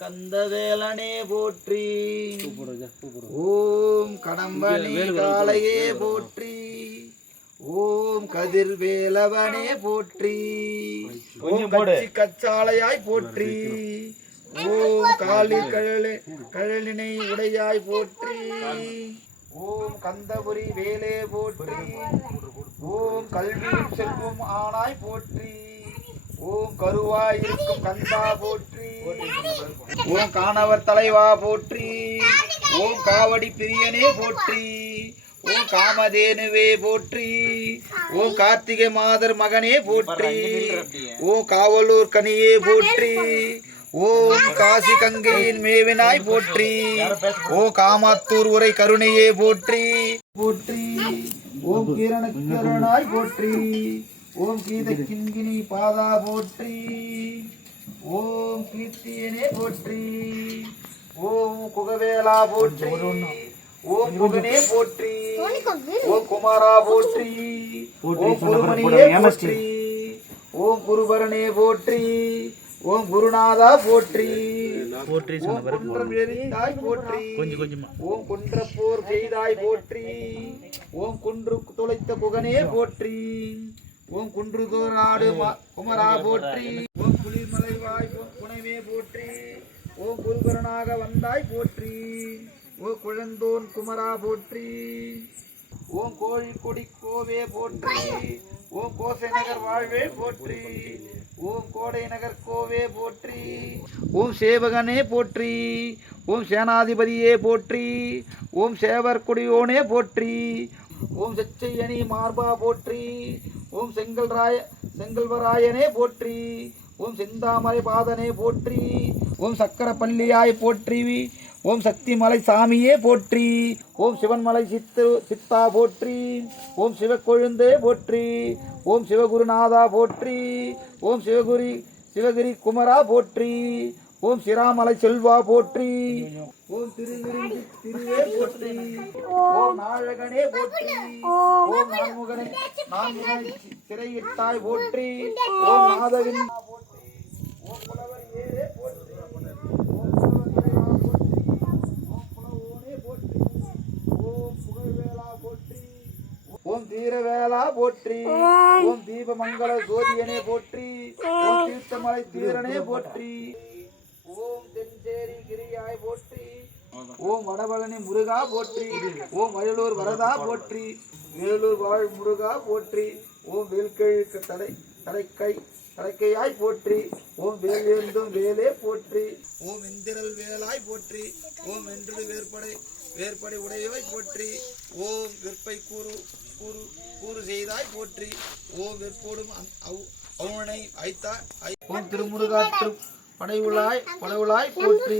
கந்தவேலனே போற்றி. ஓம் கடம்பனே காளையே போற்றி. ஓம் கதிர்வேலவனே போற்றி. ஓம் கட்சி கச்சாலையாய் போற்றி. ஓம் காளி கழலினை உடையாய் போற்றி. ஓம் கந்தபுரி வேலே போற்றி. ஓம் கல்வியும் செல்வம் ஆனாய் போற்றி. ஓம் கருவாய் இருக்கும் கந்தா போற்றி. ஓம் காணவர் தலைவா போற்றி. ஓம் காவடி பிரியனே போற்றி. ஓம் காமதேனுவே போற்றி. ஓம் கார்த்திகை மாதர் மகனே போற்றி. ஓம் காவலூர் கனியே போற்றி. ஓம் காசி கங்கையின் மேவினாய் போற்றி. ஓம் காமாத்தூர் உரை கருணையே போற்றி போற்றி. ஓம் கிரணாய் போற்றி. ஓம் கீத கிண்கிணி பாதா போற்றி. ஓம் கீர்த்தியனே போற்றி. ஓம் குகவேலா போற்றி. ஓம் குகனே போற்றி. ஓம் குமாரா போற்றி. ஓம் குருமணியே போற்றி. ஓம் குருபரனே போற்றி. ஓம் குருநாதா போற்றி. குன்றம் எரிந்தாய் போற்றி. ஓம் குன்றப்போர் செய்தாய் போற்றி. ஓம் குன்று துளைத்த குகனே போற்றி. ஓம் குன்றுதோராடு குமரா போற்றி. ஓம் குளிர்மலைவாய் புனைவே போற்றி. ஓம் குருபரனாக வந்தாய் போற்றி. ஓ குழந்தோன் குமரா போற்றி. ஓம் கோழிக்கொடி கோவே போற்றி. ஓம் கோசை நகர் வாழ்வே போற்றி. ஓம் கோடை நகர் கோவே போற்றி. ஓம் சேவகனே போற்றி. ஓம் சேனாதிபதியே போற்றி. ஓம் சேவர் கொடியோனே போற்றி. ஓம் செச்சையணி மார்பா போற்றி. ஓம் செங்கல்வராயனே போற்றி. ஓம் செந்தாமரை பாதனே போற்றி. ஓம் சக்கர பள்ளியாய் போற்றி. ஓம் சக்தி மலை சாமியே போற்றி. ஓம் சிவன்மலை சித்தா போற்றி. ஓம் சிவக்கொழுந்தே போற்றி. ஓம் சிவகுருநாதா போற்றி. ஓம் சிவகிரி குமரா போற்றி. ஓம் சிராமலை செல்வா போற்றி. ஓம் திருவே போற்றி. ஓம் நாழகனே போற்றி. ஓம் நான்முகனை சிறையிட்டாய் போற்றி. ஓம் நாதவின் போற்றி. ஓம் புலவர் ஏரே போற்றி. ஓம் புலவோனே போற்றி. ஓம் புகழ்வேலா போற்றி. ஓம் தீரவேலா போற்றி. ஓம் தீபமங்கல ஜோதியனே போற்றி. ஓம் தீர்த்தமலை தீரனே போற்றி. ஓம் தென்சேரி கிரியாய் போற்றி. ஓம் வடபழனி முருகா போற்றி. ஓம் வயலூர் வரதா போற்றி. வேலூர் வாழ் முருகா போற்றி. ஓம் வேல்கிழக்கு தலைக்கையாய் போற்றி. ஓம் வேலேந்தும் வேலே போற்றி. ஓம் இந்திரல் வேலாய் போற்றி. ஓம் வென்று வேற்படை உடையாய் போற்றி. ஓம் வெற்பை கூறு செய்தாய் போற்றி. ஓம் வெற்போடும் அவுணனை ஐத்தாய். ஓம் திருமுருகா படைவுளாய் போற்றி.